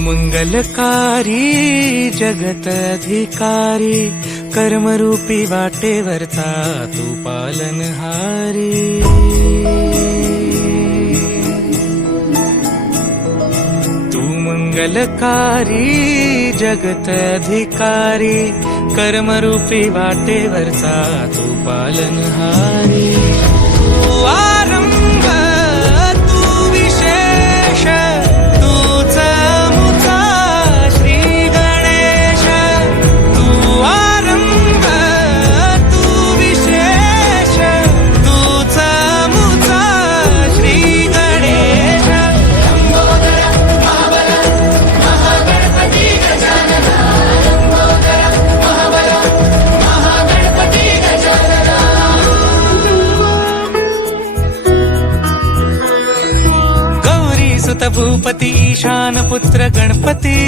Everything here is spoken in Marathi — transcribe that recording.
मंगलकारी जगत अधिकारी, कर्मरूपी वाटेवरचा तू पालनहारी। तू मंगलकारी जगत अधिकारी, कर्मरूपी वाटेवरचा तू पालनहारी। तू आरंभ तू विशेष, तूच मुचा श्री गणेश। तू आरंभ तू विशेष, तूच मुचा श्री गणेश। गौरी सुत भूपती ईशान पुत्र गणपती,